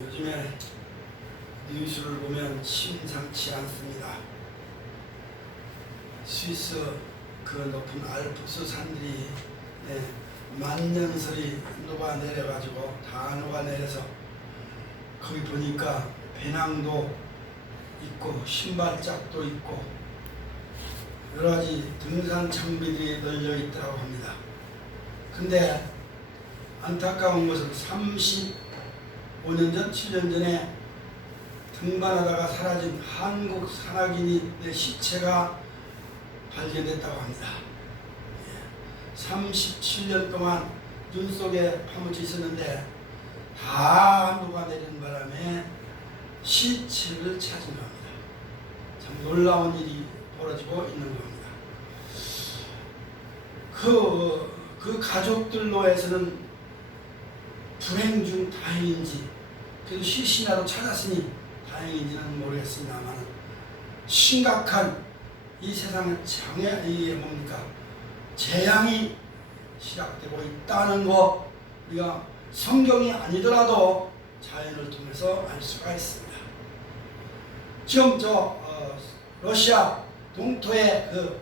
요즘에 뉴스를 보면 심상치 않습니다. 스위스 그 높은 알프스 산들이 만년설이 녹아내려가지고 다 녹아내려서 거기 보니까 배낭도 있고 신발짝도 있고 여러가지 등산 장비들이 널려 있다고 합니다. 근데 안타까운 것은 35년 전, 7년 전에 등반하다가 사라진 한국 산악인의 시체가 발견됐다고 합니다. 37년 동안 눈 속에 파묻혀 있었는데 다 녹아내리는 바람에 시체를 찾은 겁니다. 참 놀라운 일이 벌어지고 있는 겁니다. 그 가족들로 해서는 불행 중 다행인지, 그래도 실신하러 찾았으니 다행인지는 모르겠습니다만 심각한 이 세상의 이게 뭡니까? 재앙이 시작되고 있다는 거 우리가 성경이 아니더라도 자연을 통해서 알 수가 있습니다. 지금 러시아 동토의 그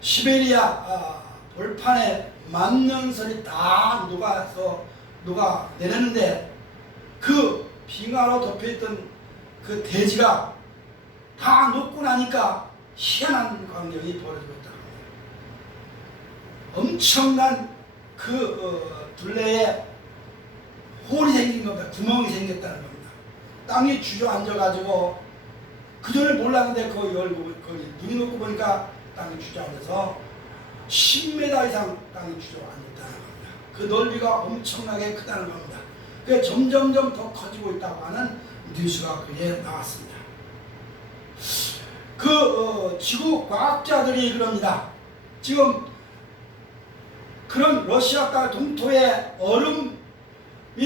시베리아 벌판에 만년설이 다 녹아내렸는데 그 빙하로 덮여있던 그 대지가 다 녹고 나니까 희한한 광경이 벌어지고 있다고 합니다. 엄청난 둘레에 홀이 생긴 겁니다. 구멍이 생겼다는 겁니다. 땅이 주저앉아가지고 그전에 몰랐는데 거기 눈이 녹고 보니까 땅이 주저앉아서 10m 이상 땅이 주저앉았다는 겁니다. 그 넓이가 엄청나게 크다는 겁니다. 그게 점점점 더 커지고 있다고 하는 뉴스가 그에 나왔습니다. 지구 과학자들이 그럽니다. 지금 그런 러시아 땅 동토에 얼음이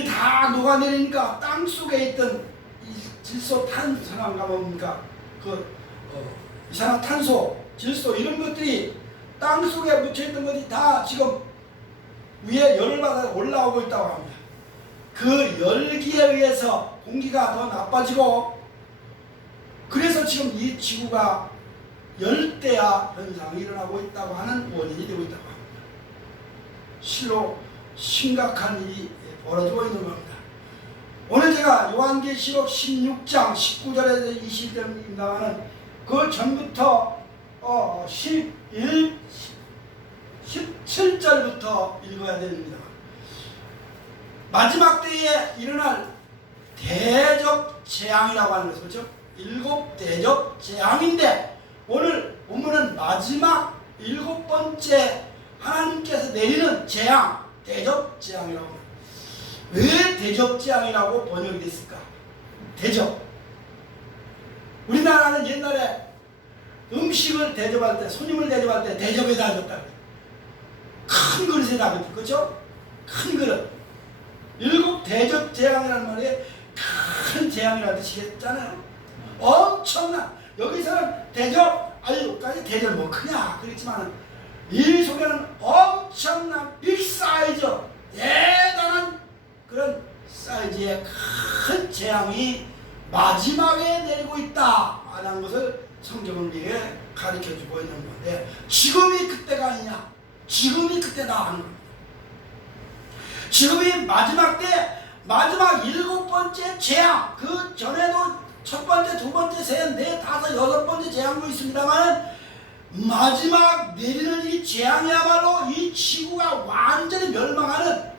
다 녹아내리니까 땅 속에 있던 질소탄소인가 뭡니까? 이산화탄소, 질소 이런 것들이 땅 속에 묻혀있던 것이 다 지금 위에 열을 받아 올라오고 있다고 합니다. 그 열기에 의해서 공기가 더 나빠지고 그래서 지금 이 지구가 열대야 현상이 일어나고 있다고 하는 원인이 되고 있다고 합니다. 실로 심각한 일이 벌어지고 있는 겁니다. 오늘 제가 요한계시록 16장 19절에서 20절에 나가는 그 전부터 17절부터 읽어야 됩니다. 마지막 때에 일어날 대적 재앙이라고 하는 것은 그렇죠? 7대적 재앙인데 오늘 본문은 마지막 7번째 하나님께서 내리는 재앙, 대적 재앙이라고 합니다. 왜 대적 재앙이라고 번역이 됐을까? 대적. 우리나라는 옛날에 음식을 대접할 때, 손님을 대접할 때 대접에다 줬다. 큰 그릇에다 줬다. 그렇죠? 큰 그릇. 7 대적 재앙이라는 말이 큰 재앙이라는 뜻이겠잖아요. 엄청난, 여기서는 대접, 여기까지 대접 뭐 크냐 그렇지만 이 속에는 엄청난 빅 사이즈, 대단한 그런 사이즈의 큰 재앙이 마지막에 내리고 있다 라는 것을 성경은 우리에게 가르쳐주고 있는 건데 지금이 그때가 아니냐, 지금이 그때다 하는 겁니다. 지금이 마지막 때 마지막 7번째 재앙, 그 전에도 첫 번째, 두 번째, 셋, 넷, 다섯, 6번째 재앙도 있습니다만 마지막 내리는 이 재앙이야말로 이 지구가 완전히 멸망하는,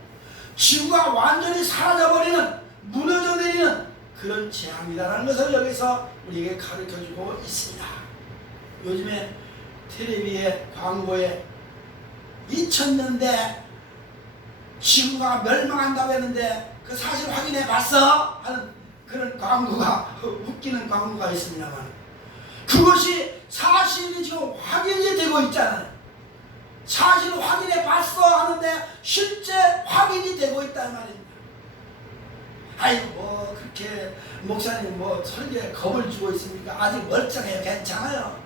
지구가 완전히 사라져버리는, 무너져 내리는 그런 재앙이라는 것을 여기서 우리에게 가르쳐주고 있습니다. 요즘에 텔레비의 광고에 2000년대 지구가 멸망한다고 했는데 그 사실 확인해 봤어? 하는 그런 광고가 웃기는 광고가 있습니다만 그것이 사실이 지금 확인이 되고 있잖아요. 사실 확인해 봤어 하는데 실제 확인이 되고 있단 말입니다. 아이고 그렇게 목사님 설교에 겁을 주고 있습니까? 아직 멀쩡해요. 괜찮아요.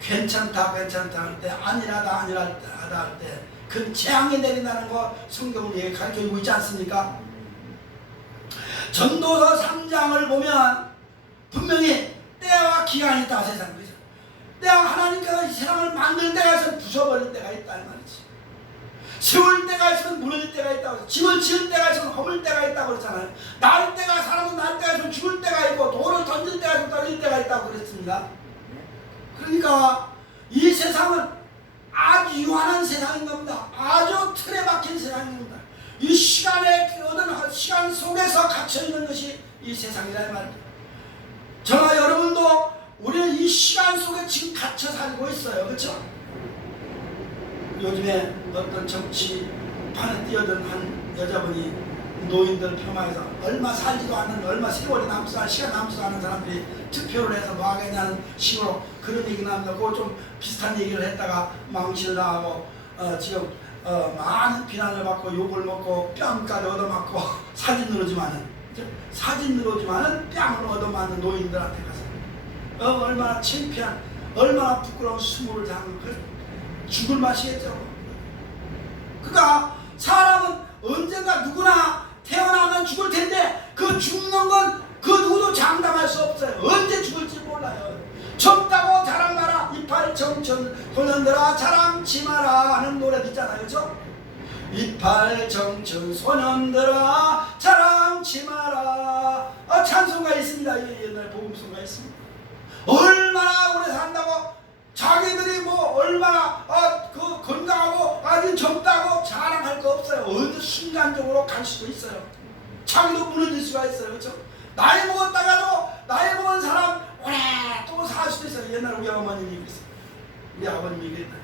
괜찮다 할 때 아니라다 할 때 그 재앙이 내린다는 거 성경을 가르쳐주고 있지 않습니까? 전도서 3장을 보면 분명히 때와 기간이 있다. 세상 그죠? 때와 하나님께서 이 세상을 만들 때가 있으면 부숴버릴 때가 있다는 말이지. 세울 때가 있으면 무너질 때가 있다고, 집을 지을 때가 있으면 허물 때가 있다고 그랬잖아요. 날 때가, 사람은 날 때가 있으면 죽을 때가 있고, 돌을 던질 때가 있으면 떨릴 때가 있다고 그랬습니다. 그러니까 이 세상은 아주 유한한 세상인 겁니다. 아주 틀에 박힌 세상인 겁니다. 이 시간에 얻은 시간 속에서 갇혀 있는 것이 이 세상이라 말입니다. 저와 여러분도 우리는 이 시간 속에 지금 갇혀 살고 있어요. 그렇죠? 요즘에 어떤 정치판에 뛰어든 한 여자분이 노인들 폄하해서 얼마 살지도 않는, 얼마 세월이 남지도 않은, 시간 남지도 않은 사람들이 투표를 해서 뭐 하겠냐는 식으로 그런 얘기 나옵니다. 그거 좀 비슷한 얘기를 했다가 망신을 당하고 지금 많은 비난을 받고 욕을 먹고 뺨까지 얻어맞고 사진으로지만은 뺨을 얻어맞는 노인들한테 가서 얼마나 창피한, 얼마나 부끄러운 수모를 당한, 죽을 맛이겠죠. 그러니까 사람은 언젠가 누구나 태어나면 죽을 텐데 그 죽는 건 그 누구도 장담할 수 없어요. 언제 죽을지 몰라요. 젊다고 자랑 마라, 이팔 청춘 소년들아 자랑치 마라 하는 노래도 있잖아요. 그렇죠? 이팔 청춘 소년들아 자랑치 마라. 찬송가 있습니다. 옛날 복음송가 있습니다. 얼마나 오래 산다고 자기들이 뭐 얼마나 그 건강하고 아주 젊다고 자랑할 거 없어요. 어느 순간적으로 갈 수도 있어요. 자기도 무너질 수가 있어요. 그렇죠? 나이 먹었다가도 나이 먹은 사람 오래 또 살 수도 있어요. 옛날 우리 어머님이 그랬어요. 우리 아버님이 그랬다.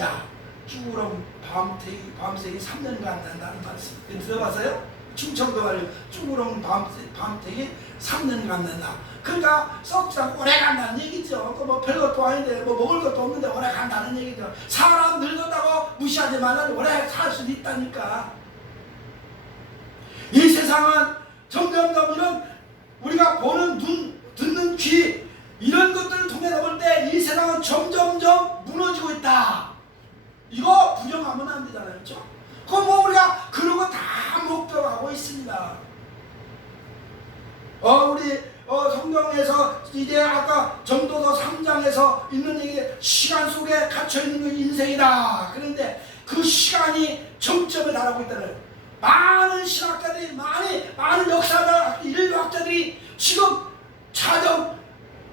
야, 쭈그럼 밤새기 3년 간다는 말씀 들어봤어요? 충청도 말로 쭈그럼 밤새기 3년 간단다. 그러니까 썩상 오래 간다는 얘기죠. 뭐 별것도 아닌데 뭐 먹을 것도 없는데 오래 간다는 얘기죠. 사람 늙었다고 무시하지 말라. 오래 살 수도 있다니까. 이 세상은 점점점 이런 우리가 보는 눈, 듣는 귀 이런 것들을 통해서 볼 때 이 세상은 점점점 무너지고 있다. 이거 부정하면 안 되잖아요. 그렇죠? 그거 뭐 우리가 그러고 다 목표하고 있습니다. 우리 성경에서 이제 아까 전도서 3장에서 있는 얘기 시간 속에 갇혀있는 게 인생이다. 그런데 그 시간이 정점에 달하고 있다는 거예요. 많은 신학자들이 많은 역사자 인류학자들이 지금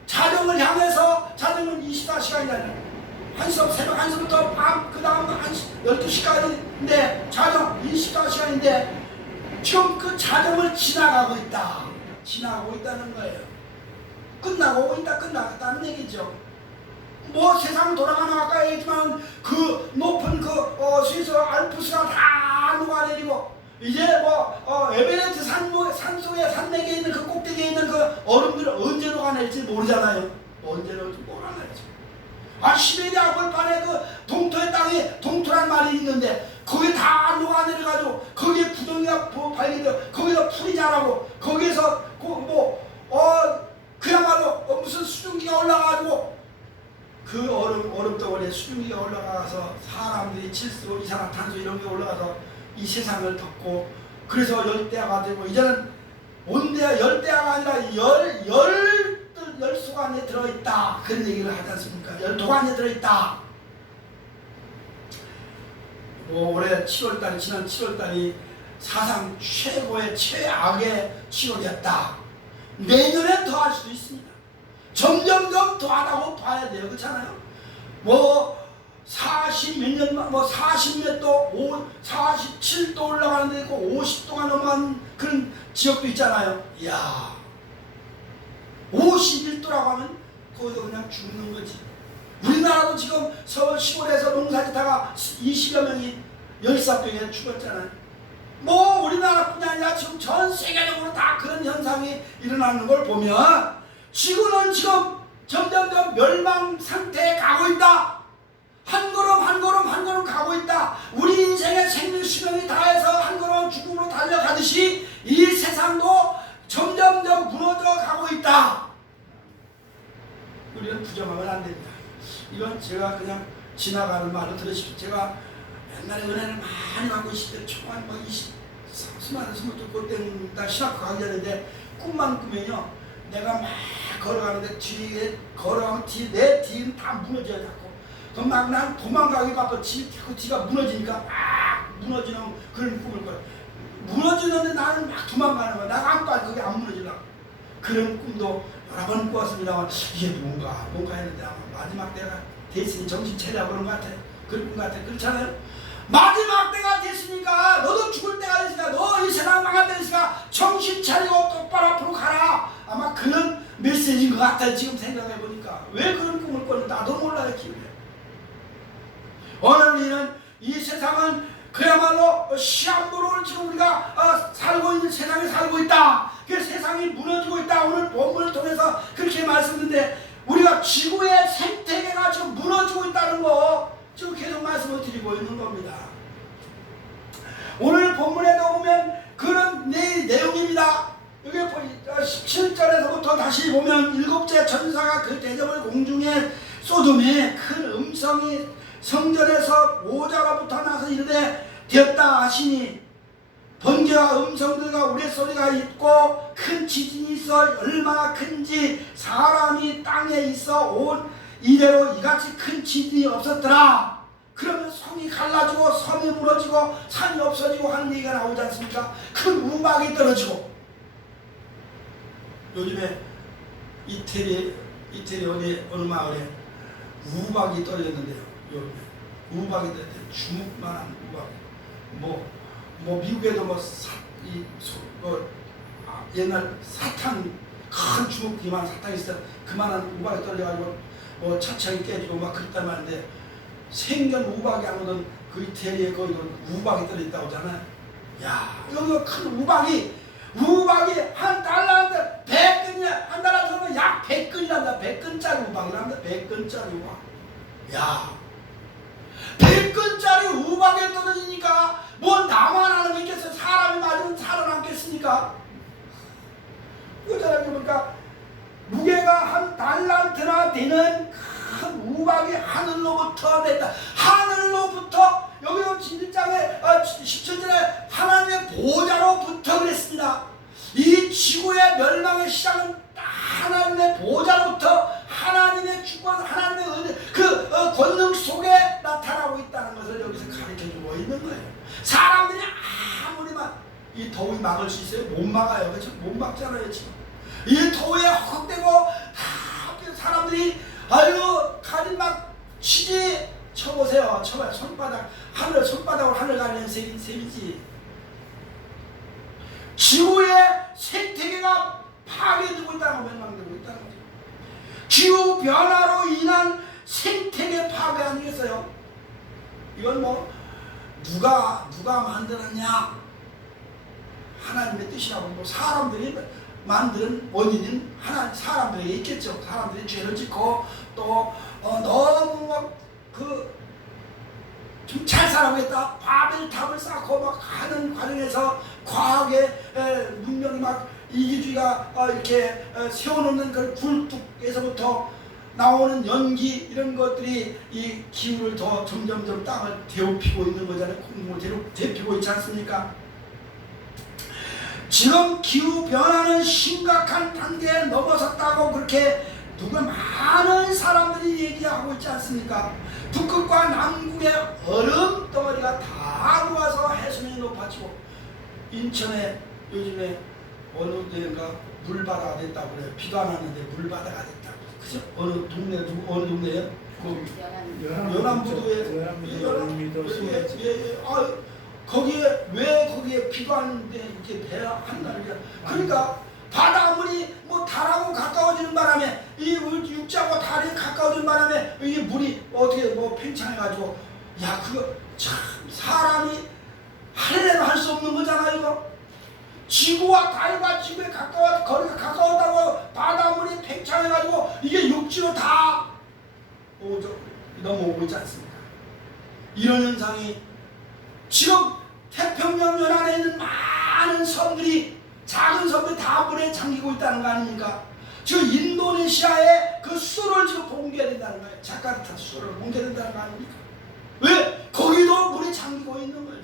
자정을 향해서 자정은 24시간이잖아요. 새벽 1시부터 밤 그 다음 12시까지인데 자정 24시간인데 지금 그 자정을 지나가고 있다는 거예요. 끝나고 있다 끝나갔다는 얘기죠. 뭐 세상 돌아가는 아까 얘기했지만 그 높은 스위스 알프스가 다 녹아내리고 이제 에베레스트 산 속에 산맥에 있는 그 꼭대기에 있는 그 얼음들을 언제 녹아낼지 모르잖아요. 언제 녹을지 몰라내죠. 시베리아 벌판에 그 동토의 땅에 동토란 말이 있는데 거기 다 녹아내려가지고 거기에 구덩이가 발견되고 거기서 풀이 자라고 거기에서 그야말로 무슨 수증기가 올라가지고 그 얼음 덩어리에 수증기가 올라가서 사람들이 질소, 이산화탄소 이런 게 올라가서 이 세상을 덮고 그래서 열대야가 되고 이제는 온대야 열대야가 아니라 열소가 안에 들어있다 그런 얘기를 하지 않습니까? 열도가 안에 들어있다. 올해 7월달이 지난 7월달이 사상 최악의 7월이었다. 내년엔 더 할 수도 있습니다. 점점점 더하다고 봐야 돼요. 그렇잖아요? 40몇 년, 40몇 도, 47도 올라가는 데 있고 50도가 넘어간 그런 지역도 있잖아요. 이야, 51도라고 하면 거기서 그냥 죽는 거지. 우리나라도 지금 서울 시골에서 농사짓다가 20여 명이 열사병에 죽었잖아요. 우리나라뿐이 아니라 지금 전 세계적으로 다 그런 현상이 일어나는 걸 보면 지구는 지금 점점점 멸망 상태에 가고 있다. 한 걸음 가고 있다. 우리 인생의 생명 수명이 다해서 한 걸음 죽음으로 달려가듯이 이 세상도 점점점 무너져 가고 있다. 우리는 부정하면 안 됩니다. 이건 제가 그냥 지나가는 말로 들으십시오. 제가 옛날에 은혜를 많이 받고 있을 때 초반 20, 그때 나 신학교 가기 전인데 꿈만 꾸면요 내가 막 걸어가는데 뒤에 걸어가면 내 뒤는 다 무너져요 자꾸. 그럼 막 난 도망가기 바빠. 그 뒤가 무너지니까 막 무너지는 그런 꿈을 꿔요. 무너지는데 나는 막 도망가는 거야. 나가 안고 그게 안 무너지려고. 그런 꿈도 여러 번 꾸었습니다만 이게 뭔가 했는데 아마 마지막 때가 됐으니 정신 차리라 그런 것 같아. 그런 꿈 같아. 그렇잖아요. 마지막 때가 됐으니까 너도 죽을 때가 됐으니까 너 이 세상 망할 때 됐으니까 정신 차리고 똑바로 앞으로 가라. 아마 그런 메시지인 것 같아요. 지금 생각해 보니까. 왜 그런 꿈을 꿨는지 나도 몰라요. 기억에. 오늘 우리는 이 세상은 그야말로 시한부를 지금 우리가 살고 있는 세상에 살고 있다. 그 세상이 무너지고 있다. 오늘 본문을 통해서 그렇게 말씀드렸는데 우리가 지구의 생태계가 지금 무너지고 있다는 거 지금 계속 말씀을 드리고 있는 겁니다. 오늘 본문에도 보면 그런 내용입니다. 여기 17절에서부터 다시 보면 일곱째 천사가 그 대접을 공중에 쏟음에 큰 음성이 성전에서 모자로부터 나서 이르되 되었다 하시니 번개와 음성들과 우레소리가 있고 큰 지진이 있어 얼마나 큰지 사람이 땅에 있어 온 이래로 이같이 큰 지진이 없었더라. 그러면 성이 갈라지고 섬이 무너지고 산이 없어지고 하는 얘기가 나오지 않습니까? 큰 우박이 떨어지고 요즘에 이태리 어느 마을에 우박이 떨어졌는데요. 우박이 떨어졌는데 주먹만한 우박. 뭐 미국에도 옛날 사탕 큰 주먹 이만한 사탕이 있어 그만한 우박이 떨어져가지고 차창이 깨지고 막 그랬단 말인데 생전 우박이 안 오던 그 이태리에 거기도 우박이 떨어졌다고 하잖아요. 야 여기가 큰 우박이 한 달러인데 100근이야. 한 달러면 약 100근이란다. 100근짜리 우박이란다. 100근짜리 우박. 야 100근짜리 우박에 떨어지니까 뭐 나만 하는 게 있겠어요. 사람이 맞으면 살아남겠습니까? 그렇잖아요. 그러니까 무게가 한 달란트나 되는 큰 우박이 하늘로부터 냈다. 하늘로부터 여기 진일장에 17절에 하나님의 보좌로부터 그랬습니다. 이 지구의 멸망의 시작은 하나님의 보좌로부터 하나님의 주권, 하나님의 은혜, 그 권능 속에 나타나고 있다는 것을 여기서 가르쳐주고 있는 거예요. 사람들이 아무리만 이 더위 막을 수 있어요? 못 막아요. 그렇죠? 못 막잖아요. 지금 이 더위에 헉헉대고 다 사람들이 아유 가린 막 치지 쳐보세요. 쳐봐요. 손바닥으로 하늘 가리는 셈이지. 지구의 생태계가 파괴되고 있다는 거, 멸망되고 있다는 거죠. 기후 변화로 인한 생태계 파괴 아니겠어요? 이건 뭐 누가 만들었냐? 하나님의 뜻이라고. 뭐 사람들이 만드는 원인은 사람들에게 있겠죠. 사람들이 죄를 짓고 또 너무 좀 잘 살아보겠다. 바벨탑을 쌓고 막 하는 과정에서 과학의 문명이 막 이기주의가 이렇게 세워놓는 그 굴뚝에서부터 나오는 연기 이런 것들이 이 기후를 더 점점점 땅을 데우피고 있는 거잖아요. 콩을 데우피고 있지 않습니까? 지금 기후 변화는 심각한 단계에 넘어섰다고 그렇게 많은 사람들이 얘기하고 있지 않습니까? 북극과 남극의 얼음 덩어리가 다 모아서 해수면이 높아지고 인천에 요즘에 어느 데인가 물바다가 됐다고 그래요. 비도 안 왔는데 물바다가 됐다고. 그죠? 어느 동네예요? 연안부도에 거기에 비도 안 왔는데 이렇게 배 한다는. 그러니까 바닷물이 뭐 달하고 가까워지는 바람에 이 육지하고 달이 가까워지는 바람에 이게 물이 어떻게 뭐 팽창해가지고 야 그거 참 사람이 하려면 할 수 없는 거잖아. 이거 지구와 달과 지구의 거리가 가까웠다고 바닷물이 팽창해가지고 이게 육지로 다 넘어오고 있지 않습니까? 이런 현상이 지금 태평양 연안에 있는 많은 섬들이 작은 섬들이 다 물에 잠기고 있다는 거 아닙니까? 지금 인도네시아의 그 수를 지금 붕괴해야 된다는 거예요. 자카르타 수를 붕괴해야 된다는 거 아닙니까? 왜? 거기도 물이 잠기고 있는 거예요.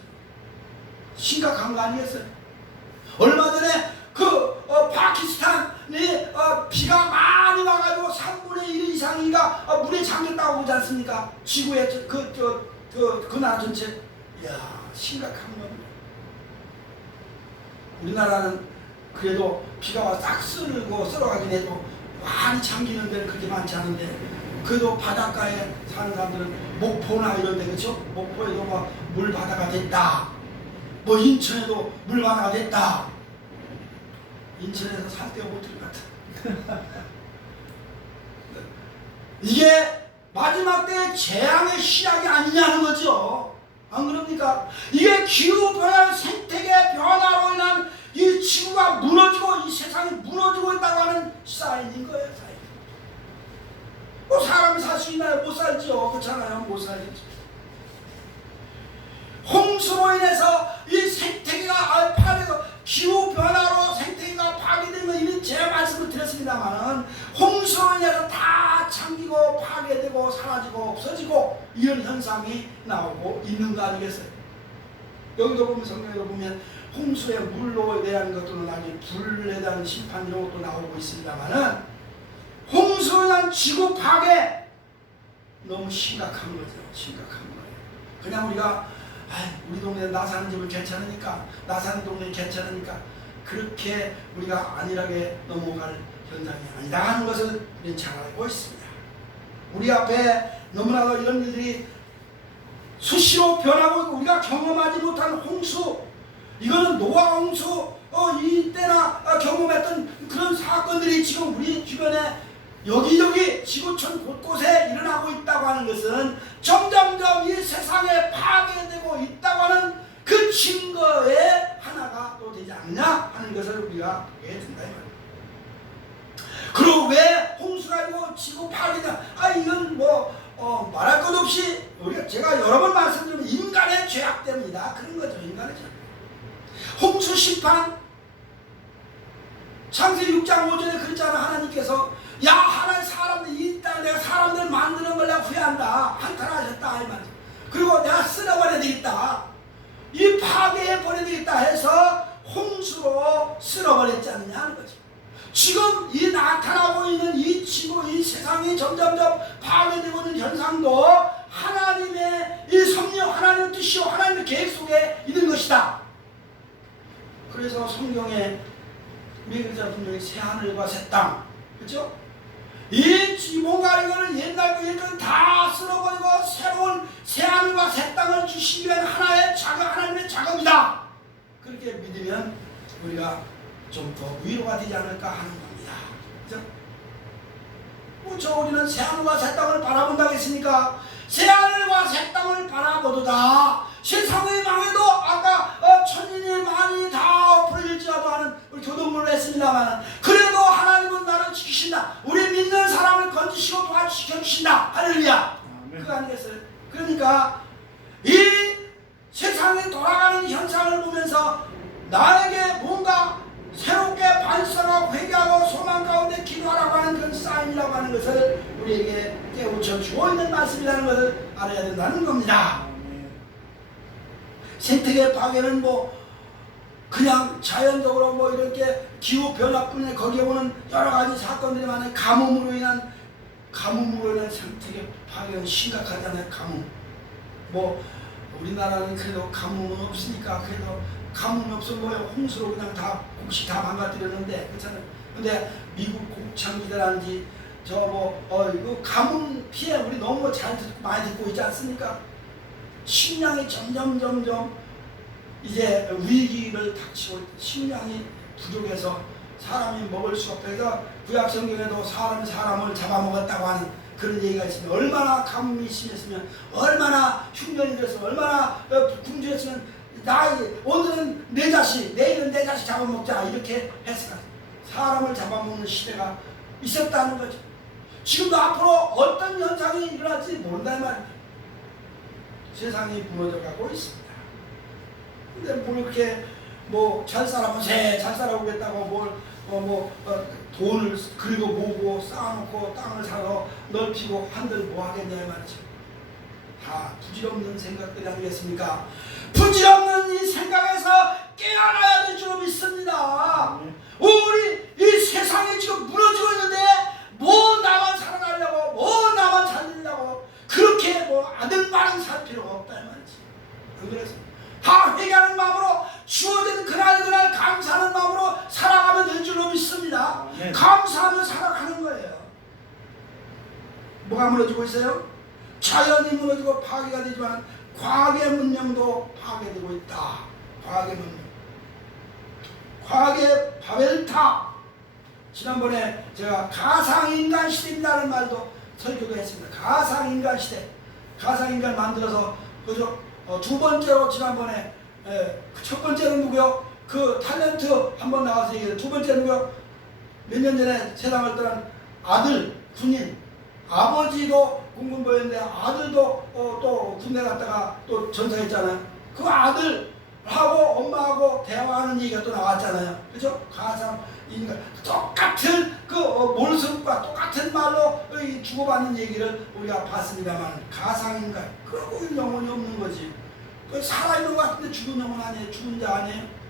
심각한 거 아니겠어요? 얼마 전에 파키스탄이 비가 많이 와가지고 3분의 1 이상이가 물에 잠겼다고 보지 않습니까? 지구의 그 나라 전체. 이야, 심각한 겁니다. 우리나라는 그래도 비가 와서 싹 쓸어가긴 해도 많이 잠기는 데는 그렇게 많지 않은데, 그래도 바닷가에 사는 사람들은 목포나 이런 데, 그렇죠? 목포에도 뭐 물바다가 됐다, 뭐 인천에도 물바다가 됐다. 인천에서 살 데가 못 들 것 같아. 이게 마지막 때의 재앙의 시작이 아니냐는 거죠. 안 그럽니까? 이게 기후변화, 생태계 변화로 인한 이 지구가 무너지고 이 세상이 무너지고 있다고 하는 사인인 거예요. 사인. 뭐 사람이 살 수 있나요? 못 살지요. 그렇잖아요. 못 살겠죠. 홍수로 인해서 이 생태계가 파괴되고, 기후변화로 생태계가 파괴되는 거, 이미 제가 말씀을 드렸습니다만, 홍수로 인해서 다 잠기고 파괴되고 사라지고 없어지고 이런 현상이 나오고 있는 거 아니겠어요? 여기도 보면, 성경에도 보면 홍수의 물로 대한 것도 나중에 불에 대한 심판 이런 것도 나오고 있습니다만은, 홍수로 인한 지구 파괴 너무 심각한 거죠. 심각한 거예요. 그냥 우리가 우리 동네 나 사는 집은 괜찮으니까, 나 사는 동네는 괜찮으니까 그렇게 우리가 안일하게 넘어갈 현상이 아니다 하는 것을 우리는 잘 알고 있습니다. 우리 앞에 너무나도 이런 일들이 수시로 변하고 있고, 우리가 경험하지 못한 홍수, 이거는 노아 홍수 이때나 경험했던 그런 사건들이 지금 우리 주변에 여기저기 지구촌 곳곳에 일어나고 있다고 하는 것은 점점점 이 세상에 파괴되고 있다고 하는 그 증거의 하나가 또 되지 않냐 하는 것을 우리가 보게 된다 이 말이에요. 그리고 왜 홍수가 아니고 지구 파괴냐? 이건 뭐 말할 것 없이 제가 여러 번 말씀드리면 인간의 죄악 때문이다, 그런 거죠. 인간의 죄악. 홍수 심판, 창세기 6장 5절에 그랬잖아. 하나님께서 야, 하나님 사람들 이 땅에 내가 사람들 만드는 걸 내가 후회한다, 한탄하셨다 이 말이죠. 그리고 내가 쓸어버려야 되겠다, 이 파괴해 버려야 되겠다 해서 홍수로 쓸어버렸지 않느냐 하는 거죠. 지금 이 나타나고 있는 이 지구, 이 세상이 점점점 파괴되고 있는 현상도 하나님의 이 성령, 하나님의 뜻이요 하나님의 계획 속에 있는 것이다. 그래서 성경에 미그자 분명히 새 하늘과 새 땅, 그렇죠? 뭔가 이거는 옛날 일들은 다 쓸어버리고 새로운 새 하늘과 새 땅을 주시기 위한 하나의 작업, 하나님의 작업이다. 그렇게 믿으면 우리가 좀 더 위로가 되지 않을까 하는 겁니다. 그렇죠? 그렇죠? 우리는 새 하늘과 새 땅을 바라본다고 했으니까 새 하늘과 새 땅을 바라보도다. 세상의 망해도 아까 천인이 많이 다 엎어질지라도 하는 우리 교동문을 했습니다만, 그래도 하나님은 나를 지키신다. 우리 믿는 사람을 건지시고 도와주신다. 할렐루야. 그거 아니겠어요? 그러니까 이 세상이 돌아가는 현상을 보면서 나에게 뭔가 새롭게 반성하고 회개하고 소망 가운데 기도하라고 하는 그런 사인이라고 하는 것을 우리에게 깨우쳐 주고 있는 말씀이라는 것을 알아야 된다는 겁니다. 생태계 파괴는 뭐 그냥 자연적으로 뭐 이렇게 기후 변화뿐에 거기에 오는 여러 가지 사건들이 많아요. 가뭄으로 인한 생태계 파괴는 심각하잖아요. 가뭄. 뭐 우리나라는 그래도 가뭄은 없으니까, 그래도 가뭄이 없으면 뭐예요? 홍수로 그냥 다 곡식 다 망가뜨렸는데, 그렇잖아요. 근데 미국 곡창기라든지 이거 가뭄 피해 우리 너무 많이 듣고 있지 않습니까? 식량이 점점 이제 위기를 닥치고, 식량이 부족해서 사람이 먹을 수 없어서 구약 성경에도 사람이 사람을 잡아먹었다고 하는 그런 얘기가 있습니다. 얼마나 가뭄이 심했으면, 얼마나 흉년이 들었으면, 얼마나 굶주렸으면 오늘은 내 자식, 내일은 내 자식 잡아먹자 이렇게 했을까. 사람을 잡아먹는 시대가 있었다는 거죠. 지금도 앞으로 어떤 현상이 일어날지 모른다는 말입니다. 세상이 무너져가고 있습니다. 근데 뭐 이렇게 잘 살아보면 잘 살아보겠다고 돈을 긁어 모으고 쌓아놓고 땅을 사서 넓히고 한들 뭐 하겠냐 말이죠. 다 부질없는 생각들이 아니겠습니까? 부질없는 이 생각에서 깨어나야 될 줄 믿습니다. 우리 이 세상이 지금 무너지고 있는데 뭐 나만 살아나려고 뭐 나만 살리려고 그렇게 뭐 아들바람 살 필요가 없다는 말이지. 그래서 다 회개하는 마음으로 주어진 그날 감사하는 마음으로 살아가면 될 줄로 믿습니다. 감사하며 살아가는 거예요. 뭐가 무너지고 있어요? 자연이 무너지고 파괴가 되지만 과학의 문명도 파괴되고 있다. 과학의 문명, 과학의 바벨탑. 지난번에 제가 가상인간 시대입니다라는 말도 설교도 했습니다. 가상인간 시대, 가상인간 만들어서 그죠? 두 번째로 지난번에 첫 번째는 누구요? 그 탤런트 한번 나와서 얘기해요. 두 번째는 누구요? 몇 년 전에 세상을 떠난 아들 군인, 아버지도 공군부였는데 아들도 또 군대 갔다가 또 전사했잖아요. 그 아들하고 엄마하고 대화하는 얘기가 또 나왔잖아요. 그죠? 가상 인간 똑같은 그 몰습과 똑같은 말로 주고받는 얘기를 우리가 봤습니다만 가상인간 그러고 영혼이 없는 거지. 살아있는 것 같은데 죽은 영혼 아니에요? 죽은 자 아니에요?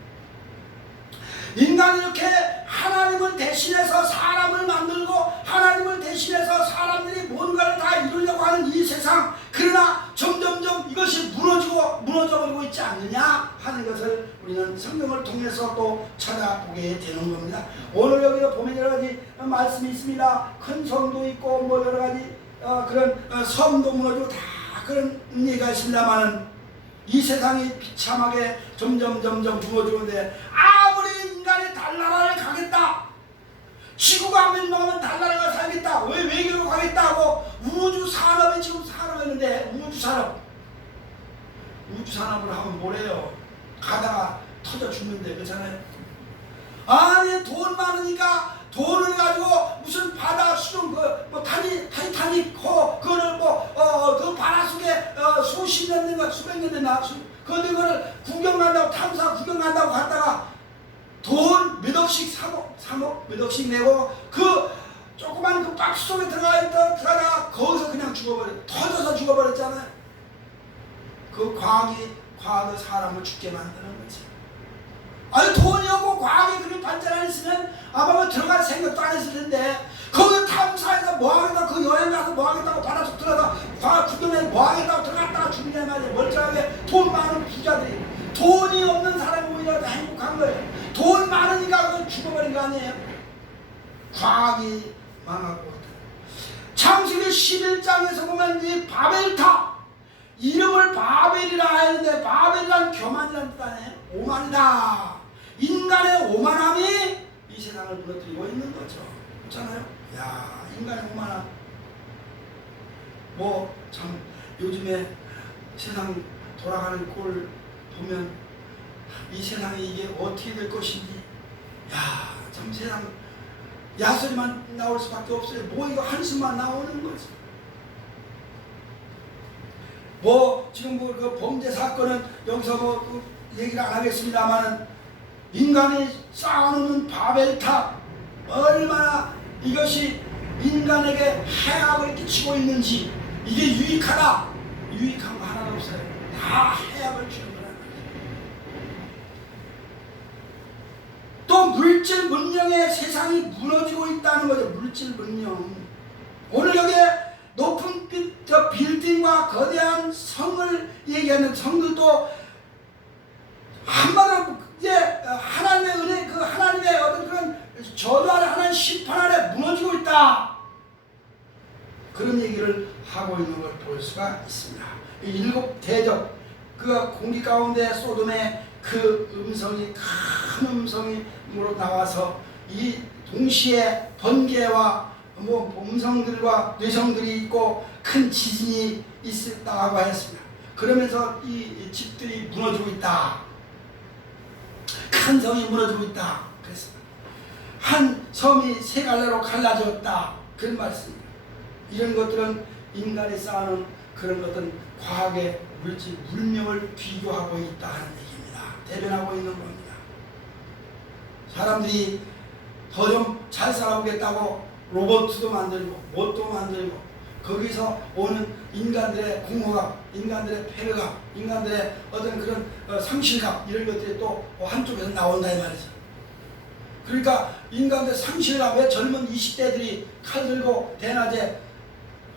인간이 이렇게 하나님을 대신해서 사람을 만들고 하나님을 대신해서 사람들이 뭔가를 다 이루려고 하는 이 세상, 그러나 점점점 이것이 무너져버리고 있지 않느냐 하는 것을 우리는 성경을 통해서 또 찾아보게 되는 겁니다. 오늘 여기도 보면 여러 가지 말씀이 있습니다. 큰 성도 있고 뭐 여러 가지 그런 섬도 무너지고 다 그런 얘기가 있습니다만은 이 세상이 비참하게 점점 무너지는데 아무리 인간이 달나라를 가겠다, 지구가 멸망하면 달나라가 살겠다, 왜 외계로 가겠다고 우주 산업에 지금 산업했는데 우주 산업을 하면 뭐래요? 가다가 터져 죽는데 그렇잖아요. 아니 돈 많으니까 돈을 가지고 무슨 바다 수중 뭐 타이타닉 그거를 그 바다 속에 수십 년 된가 수백 년 됐나 그거를 구경 간다고 탐사 구경 간다고 갔다가 돈 몇 억씩 3억 몇 억씩 내고 그 조그만 그 박스 속에 들어가다가 거기서 그냥 터져서 죽어버렸잖아요. 그 과학이 사람을 죽게 만드는 거지. 아니 돈이 없고 과학이 그렇게 발전 안 했으면 아마 들어갈 생각도 안 했을 텐데 거기 탐사해서 뭐하겠다, 그 여행 가서 뭐하겠다고 바닷속 들어가서 과학 구경해 뭐하겠다고 들어갔다가 죽냐 말이야. 멀쩡하게 돈 많은 부자들이. 돈이 없는 사람이 오히려 더 행복한 거예요. 돈 많으니까 그건 죽어버린 거 아니에요. 과학이 망하고 있다. 창세기 11장에서 보면 이 바벨탑, 이름을 바벨이라 하는데 바벨이란 교만이라는 뜻 아니에요? 오만이다. 인간의 오만함이 이 세상을 무너뜨리고 있는 거죠. 그렇잖아요? 야, 인간의 오만함. 뭐 참 요즘에 세상 돌아가는 꼴 보면 이 세상이 이게 어떻게 될 것인지, 야, 참 세상 야소리만 나올 수밖에 없어요. 뭐 이거 한숨만 나오는 거지. 뭐 지금 뭐 그 범죄 사건은 여기서 뭐 얘기를 안 하겠습니다만은 인간이 쌓아놓는 바벨탑 얼마나 이것이 인간에게 해악을 끼치고 있는지, 이게 유익한 거 하나도 없어요. 다 해악을 주는 거라는 거죠. 또 물질 문명의 세상이 무너지고 있다는 거죠. 물질 문명. 오늘 여기에 높은 빌딩과 거대한 성을 얘기하는 성들도 한마디로 이제 하나님의 은혜, 그 하나님의 어떤 그런 저주 아래, 하나님 심판 아래 무너지고 있다, 그런 얘기를 하고 있는 걸 볼 수가 있습니다. 일곱 대적, 그 공기 가운데 소돔의 그 음성이 큰 음성이 나와서 이 동시에 번개와 뭐 음성들과 뇌성들이 있고 큰 지진이 있었다고 하였습니다. 그러면서 이 집들이 무너지고 있다, 큰 성이 무너지고 있다 그랬습니다. 한 섬이 세 갈래로 갈라졌다, 그런 말씀입니다. 이런 것들은 인간이 쌓아놓은 그런 것들은 과학의 물질 문명을 비교하고 있다는 얘기입니다. 대변하고 있는 겁니다. 사람들이 더 좀 잘 살아보겠다고 로봇도 만들고 뭣도 만들고 거기서 오는 인간들의 공허감, 인간들의 패배감, 인간들의 어떤 그런 상실감 이런 것들이 또 한쪽에서 나온다 이 말이죠. 그러니까 인간들 상실감, 왜 젊은 20대들이 칼 들고 대낮에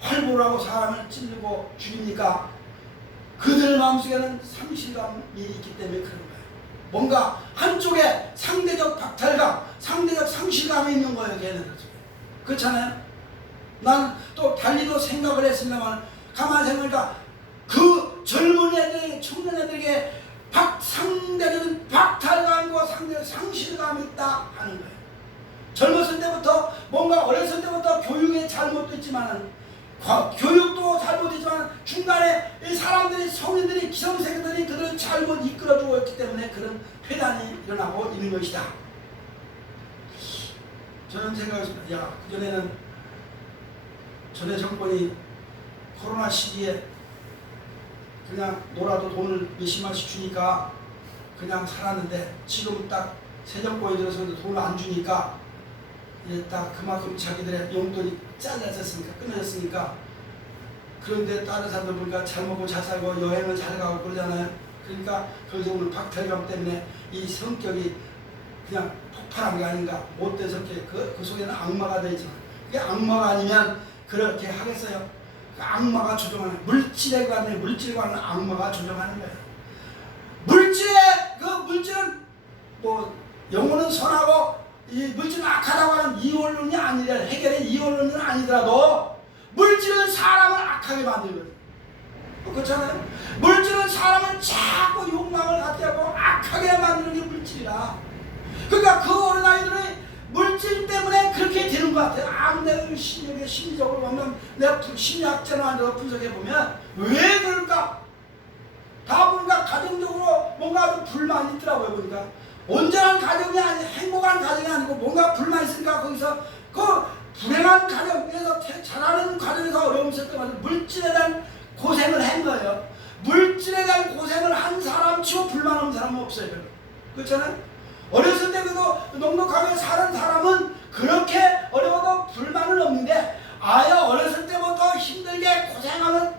활보라고 사람을 찔르고 죽입니까? 그들 마음속에는 상실감이 있기 때문에 그런 거예요. 뭔가 한쪽에 상대적 박탈감, 상대적 상실감이 있는 거예요, 걔네들 속에. 그렇잖아요? 난 또 달리도 생각을 했습니다만, 가만히 생각하니까 그 젊은 애들, 청년 애들에게 상대적인 박탈감과 상대적 상실감이 있다 하는 거예요. 젊었을 때부터, 뭔가 어렸을 때부터 교육의 잘못도 있지만, 교육도 잘못이지만 중간에 이 사람들이, 성인들이, 기성세대들이 그들을 잘못 이끌어주고 있기 때문에 그런 회단이 일어나고 있는 것이다. 저는 생각했습니다. 야, 그전에는 전에 정권이 코로나 시기에 그냥 놀아도 돈을 몇십만씩 주니까 그냥 살았는데, 지금 딱 새 정권이 들어서 돈을 안 주니까 이제 딱 그만큼 자기들의 용돈이 잘라졌으니까, 끊어졌으니까, 그런데 다른 사람들 보니까 잘 먹고 잘 살고 여행을 잘 가고 그러잖아요. 그러니까 거기서 오는 박탈감 때문에 이 성격이 그냥 폭발한 게 아닌가. 못된 성격, 그 속에는 악마가 되지만, 그게 악마가 아니면 그렇게 하겠어요. 그 악마가 조종하는, 물질에 관한, 물질에 관한 악마가 조종하는 거예요. 물질은 뭐 영혼은 선하고 이 물질은 악하다고 하는 이원론이 아니라, 해결의 이원론은 아니더라도 물질은 사람을 악하게 만들거든요. 그렇잖아요? 물질은 사람을 자꾸 욕망을 갖게 하고 악하게 만드는 게 물질이라. 그러니까 그 어린아이들이 물질 때문에 그렇게 되는 것 같아요. 아무 내가 심리적으로 보면, 내가 심리학자로 앉아서 분석해보면 왜 그럴까? 다 보니까 가정적으로 뭔가 불만이 있더라고요. 보니까 온전한 가정이 아니, 행복한 가정이 아니고 뭔가 불만이 있으니까 거기서 그 불행한 가정에서 자라는 가정에서 어려움이 있을 때마다 물질에 대한 고생을 한 거예요. 물질에 대한 고생을 한 사람 치고 불만 없는 사람은 없어요. 그렇잖아요? 어렸을 때 그래도 넉넉하게 사는 사람은 그렇게 어려워도 불만은 없는데, 아예 어렸을 때부터 힘들게 고생하는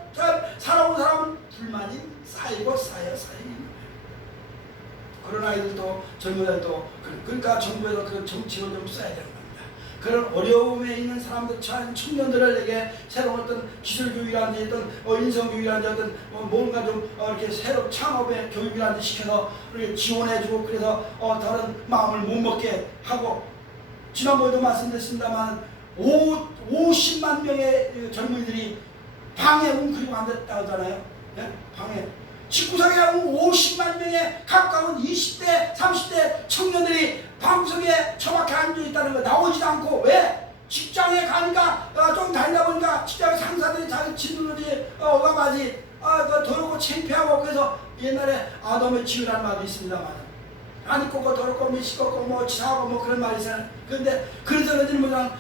살아온 사람은 불만이 쌓이고 쌓이는 거예요. 그런 아이들도, 젊은 아이들도, 그러니까 정부에서 그런 정책을 좀 써야 되는 겁니다. 그런 어려움에 있는 사람들, 청년들에게 새로운 어떤 기술교육이라든지 어떤 인성교육이라든지 어떤 뭔가 좀 이렇게 새로 창업의 교육이라든지 시켜서 이렇게 지원해주고, 그래서 다른 마음을 못 먹게 하고, 지난번에도 말씀드렸습니다만 50만 명의 젊은이들이 방에 웅크리고 앉았다고 하잖아요. 예? 방에. 19세기에 하면 50만 명에 가까운 20대, 30대 청년들이 방석에 처박혀 앉아있다는 거, 나오지도 않고. 왜? 직장에 가니까 좀 다니다 보니까 직장 상사들이 자기 진로지 어가마지 더럽고 창피하고, 그래서 옛날에 아담의 지우라는 말도 있습니다만, 안 입고 더럽고 미식고 뭐 치사하고 뭐 그런 말이 있어요. 그런데 그래서 그러지는 못하는,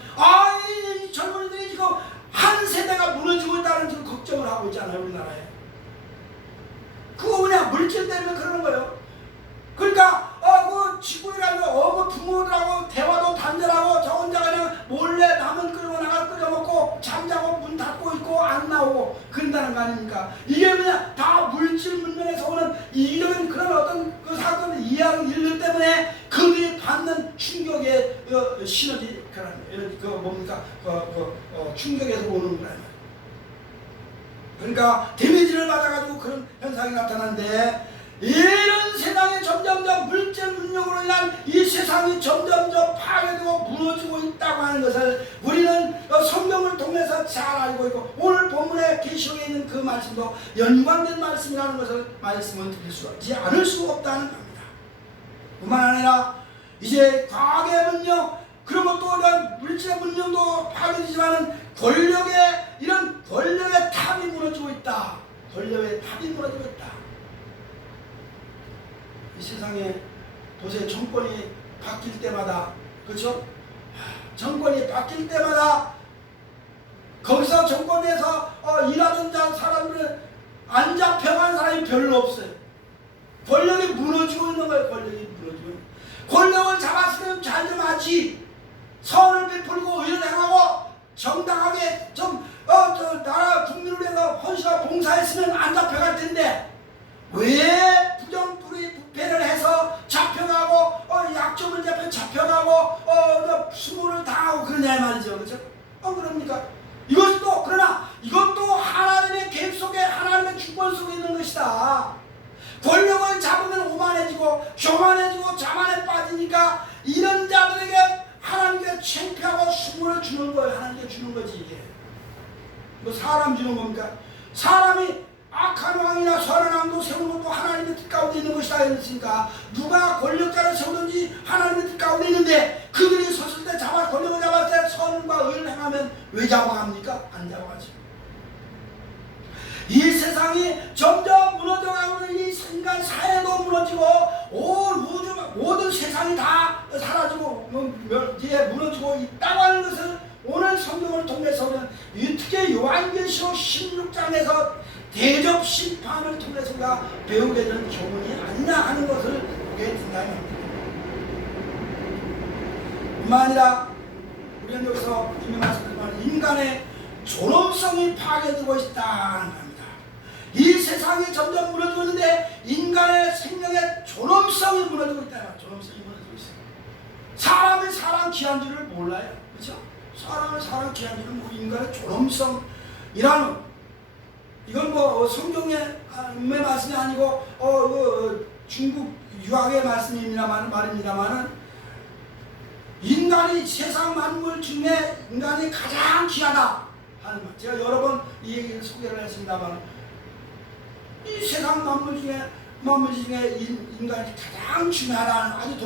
이 젊은이들이 지금 한 세대가 무너지고 있다는 지금 걱정을 하고 있잖아요, 우리나라에. 그거 그냥 물질 때문에 그러는 거예요. 그러니까 그 지구이라고 부모들하고 대화도 단절하고, 저 혼자 그냥 몰래 라면 끓이고 나가 끓여 먹고 잠자고 문 닫고 있고 안 나오고 그런다는 거 아닙니까? 이게 그냥 다 물질 문명에서 오는 이런 그런 어떤 그 사건을 이해하는 일들 때문에 그들이 받는 충격의 시너지, 그런 그 뭡니까? 충격에서 오는 거라는. 그러니까 데미지를 받아가지고 그런 현상이 나타나는데, 이런 세상에 점점점 물질 문명으로 인한 이 세상이 점점점 파괴되고 무너지고 있다고 하는 것을 우리는 성경을 통해서 잘 알고 있고, 오늘 본문의 계시록에 있는 그 말씀도 연관된 말씀이라는 것을 말씀을 드릴 수 없지 않을 수 없다는 겁니다. 뿐만 아니라 이제 과거의 문명, 그리고 또 이런 물질의 문명도 파괴되지만은 이런 권력의 탑이 무너지고 있다. 권력의 탑이 무너지고 있다. 이 세상에 도대체 정권이 바뀔 때마다, 그렇죠? 정권이 바뀔 때마다 거기서 정권에서 일하던 사람들은 안 잡혀간 사람이 별로 없어요. 권력이 무너지고 있는 거예요. 권력이 무너지고 있는 거예요. 권력을 잡았으면 잘 좀 하지. 선을 베풀고 의를 행하고 정당하게 좀 봉사했으면 안 잡혀갈 텐데 왜 부정부패를 해서 잡혀가고 약점을 잡혀가고 수모를 당하고 그러냐 이 말이죠. 그렇죠? 그럽니까? 이것도 그러나 이것도 하나님의 계획 속에 하나님의 주권 속에 있는 것이다. 권력을 잡으면 오만해지고 교만해지고 자만에 빠지니까 이런 자들에게 하나님께 창피하고 수모를 주는 거예요. 하나님께 주는 거지 이게. 뭐 사람 주는 겁니까? 사람이 악한 왕이나 선한 왕도 세우는 것도 하나님의 뜻 가운데 있는 것이다 했으니까 누가 권력자를 세우든지 하나님의 뜻 가운데 있는데 그들이 섰을 때 권력을 잡았을 때 선과 의를 행하면 왜 잡아갑니까? 안 잡아가죠. 이 세상이 점점 무너져가고 이 인간 사회도 무너지고 온 우주 모든 세상이 다 사라지고 무너지고 있다고 하는 것을 오늘 성경을 통해서는 특히 요한계시록 16장에서 대접 심판을 통해서 우리가 배우게 되는 교훈이 아니냐 하는 것을 보게 된다는 겁니다. 뿐만 아니라 우리는 여기서 이미 말씀드렸지만 인간의 존엄성이 파괴되고 있다는 겁니다. 이 세상이 점점 무너지고 있는데 인간의 생명의 존엄성이 무너지고 있다. 존엄성이 무너지고 있어요. 사람이 사람 귀한 줄을 몰라요. 그렇죠? 사람이 사람 귀한 줄은 우리 인간의 존엄성이라는 이건 뭐 성경의 말씀이 아니고 중국 유학의 말씀입니다만은 인간이 세상 만물 중에 인간이 가장 귀하다 하는 말. 제가 여러 번 이 얘기를 소개를 했습니다만 이 세상 만물 중에 인간이 가장 중요하다는 아주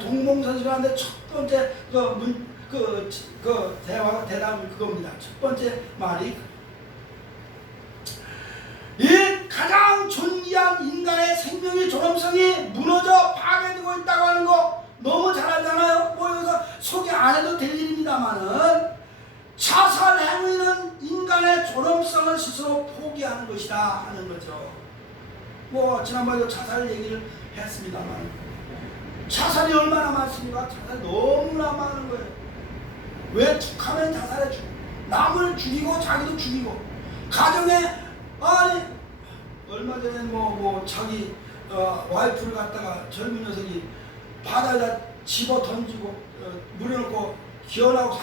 동몽선수라는데 첫 번째 대답은 그겁니다. 첫 번째 말이 이 가장 존귀한 인간의 생명의 존엄성이 무너져 파괴되고 있다고 하는 거 너무 잘 알잖아요. 뭐 여기서 소개 안 해도 될 일입니다만은 자살 행위는 인간의 존엄성을 스스로 포기하는 것이다 하는 거죠. 뭐 지난번에도 자살 얘기를 했습니다만 자살이 얼마나 많습니까? 자살이 너무나 많은 거예요. 왜 툭하면 자살해 주고 남을 죽이고 자기도 죽이고 가정에 얼마 전에 자기 와이프를 갖다가 젊은 녀석이 바다에다 집어 던지고 물에 넣고 기어나고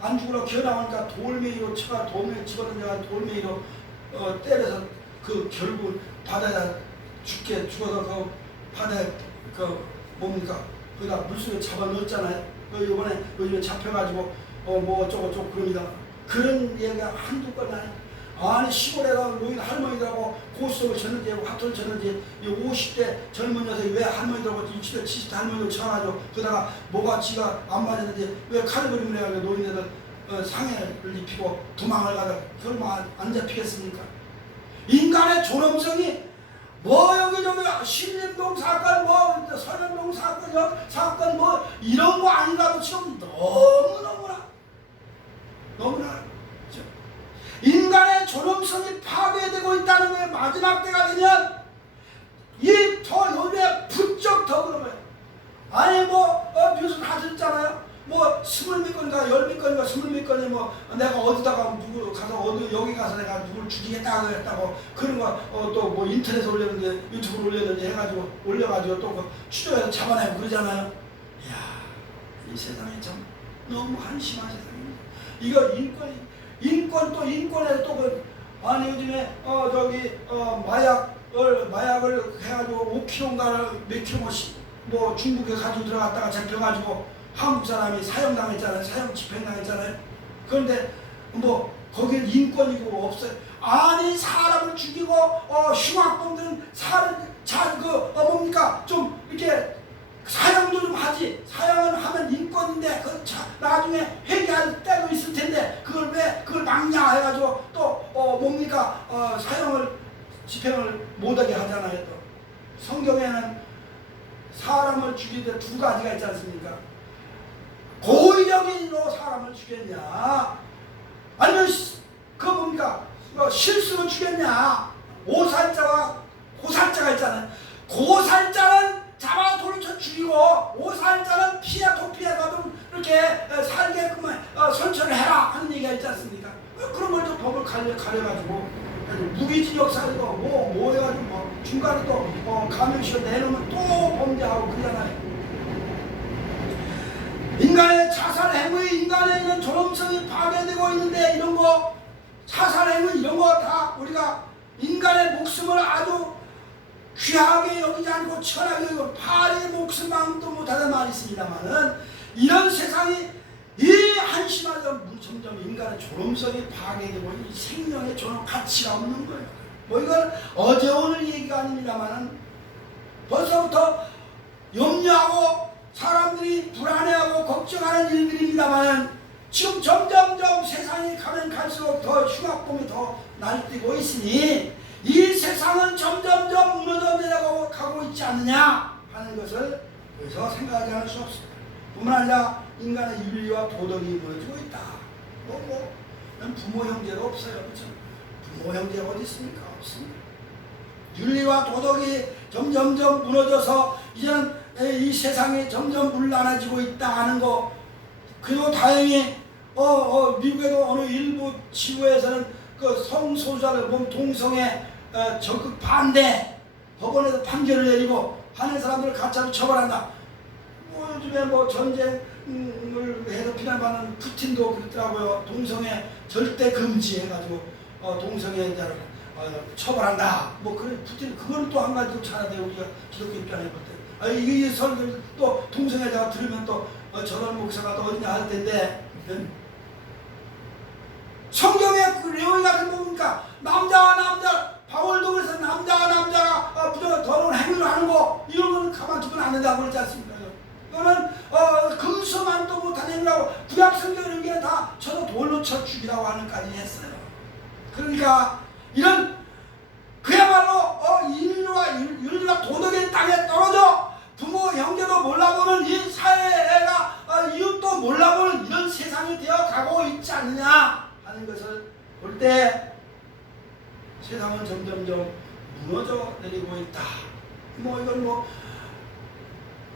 안 죽으라고 기어나오니까 돌멩이로 돌멩이 집어 던져가지고 돌멩이로 때려서 결국 바다에다 죽어서 그 바다에 거기다 물속에 잡아 넣었잖아요. 이번에 요즘에 잡혀가지고 뭐 어쩌고 그럽니다. 그런 얘기가 한두 건 아니 시골에가 노인 할머니들하고 고스톱을 쳤는지 화투를 쳤는지 50대 젊은 녀석이 왜 할머니들하고 60대 70대 할머니들 쳐가지고 그러다가 뭐가 지가 안 맞았는지 왜 칼그림을 해가지고 노인네들 상해를 입히고 도망을 가다가 결국 안 잡히겠습니까? 인간의 존엄성이 여기저기 신림동 사건 서현동 사건 이런 거 아니라도 지금 너무나 인간의 존엄성이 파괴되고 있다는 거예요. 마지막 때가 되면 요즘에 부쩍 더 그런 거예요. 아니 뉴스 다 듣잖아요. 20몇 건인가 10몇 건인가 20몇 건이 내가 어디다가 여기 가서 내가 누굴 죽이겠다고 했다고 그런 거 또 인터넷에 올렸는데 유튜브에 올렸는데 해가지고 올려가지고 또 추적해서 잡아내고 그러잖아요. 이야, 이 세상이 참 너무 한심한 세상입니다. 이거 인권에서 또 요즘에 마약을 해가지고 5kg인가를 몇 킬로씩 중국에 가지고 들어갔다가 잡혀가지고 한국 사람이 사형당했잖아요. 사형 집행당했잖아요. 그런데 거기에 인권이고 없어요. 아니 사람을 죽이고 흉악범들은 좀 이렇게 사형도 좀 하지. 사형을 하면 인권인데 나중에 회개할 때도 있을 텐데 그걸 막냐 해가지고 또 사형을 집행을 못하게 하잖아요. 또 성경에는 사람을 죽일 때 두 가지가 있지 않습니까? 고의적인으로 사람을 죽였냐 아니면 실수로 죽였냐. 오살자와 고살자가 있잖아요. 고살자는 잡아 돌쳐 죽이고 오살자는 도피해가도 이렇게 살게끔 선처를 해라 하는 얘기가 있지 않습니까? 그런 걸 좀 법을 가려가지고 무기징역 살고 뭐 해가지고 뭐 중간에 또 감염시켜 내놓으면 또 범죄하고 그러잖아요. 인간의 자살 행위, 인간에 있는 존엄성이 파괴되고 있는데 이런 거 자살 행위 이런 거 다 우리가 인간의 목숨을 아주 귀하게 여기지 않고 천하게 여기고 파리의 목숨만도 못하는 말이 있습니다만은 이런 세상이 이 한심하게 점점 인간의 존엄성이 파괴되고 이 생명의 존엄 가치가 없는 거예요. 뭐 이건 어제 오늘 얘기가 아닙니다만은 벌써부터 염려하고 사람들이 불안해하고 걱정하는 일들입니다만은 지금 점점점 세상이 가면 갈수록 더 흉악범이 더 날뛰고 있으니 이 세상은 점점점 무너져 내려가고 있지 않느냐 하는 것을 그래서 생각하지 않을 수 없습니다. 뿐만 아니라 인간의 윤리와 도덕이 무너지고 있다. 부모 형제도 없어요. 그렇죠? 부모 형제가 어디 있습니까? 없습니다. 윤리와 도덕이 점점점 무너져서 이제는 이 세상이 점점 문란해지고 있다 하는 거. 그리고 다행히 미국에도 어느 일부 지구에서는 그 성소수자를 보면 동성애 적극 반대 법원에서 판결을 내리고 하는 사람들을 가짜로 처벌한다. 요즘에 전쟁을 해서 비난받는 푸틴도 그랬더라고요. 동성애 절대 금지해가지고 동성애자를 처벌한다. 그런 푸틴 그건 또 한 가지 잘하대 우리가 기독교 입장에 볼 때. 이 설교를 또 동성애자가 들으면 또 저런 목사가 또 어디냐 할 텐데 성경의 그 레위기 같은 거 보니까 남자와 남자 바울도 그래서 남자와 남자가 무조건 더러운 행위를 하는 거 이런 거는 가만 두면 안 된다고 그러지 않습니까? 이거는 금수만도 못한 행위라고 구약 성경을 여기에 다 저도 돌로 쳐 죽이라고 하는까지 했어요. 그러니까 이런 그야말로 윤리와 도덕의 땅에 떨어져 부모 형제도 몰라보는 이 사회가 이웃도 몰라보는 이런 세상이 되어 가고 있지 않느냐 하는 것을 볼 때 세상은 점점점 무너져 내리고 있다. 이건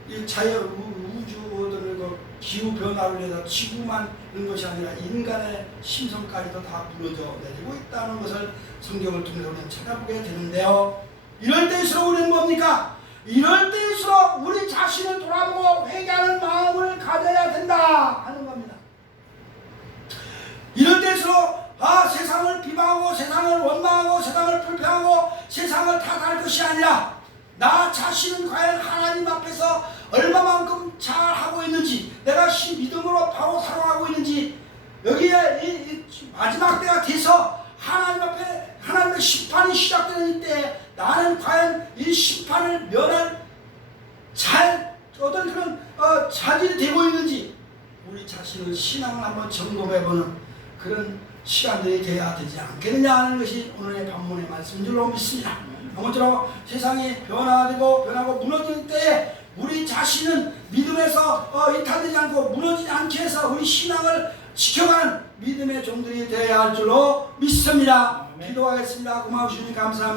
이 우주들의 기후 변화로 인해서 지구만 이런 것이 아니라 인간의 심성까지도 다 무너져 내리고 있다는 것을 성경을 통해서 우리는 찾아보게 되는데요. 이럴 때일수록 우리는 뭡니까? 이럴 때일수록 우리 자신을 돌아보고 회개하는 마음을 가져야 된다 하는 겁니다. 이럴 때일수록 세상을 비방하고 세상을 원망하고 세상을 불평하고 세상을 탓할 것이 아니라 나 자신은 과연 하나님 앞에서 얼마만큼 잘하고 있는지 내가 믿음으로 바로 살아가고 있는지 여기에 이 마지막 때가 돼서 하나님 앞에 하나님의 심판이 시작되는 이때 나는 과연 이 심판을 면할 어떤 그런 자질이 되고 있는지 우리 자신을 신앙을 한번 점검해보는 그런 시간들이 돼야 되지 않겠느냐 하는 것이 오늘의 본문의 말씀인 줄로 믿습니다. 아무쪼록 세상이 변화고 무너질 때에 우리 자신은 믿음에서 이탈되지 않고 무너지지 않게 해서 우리 신앙을 지켜가는 믿음의 종들이 되어야 할 줄로 믿습니다. 기도하겠습니다. 고마우시니 감사합니다.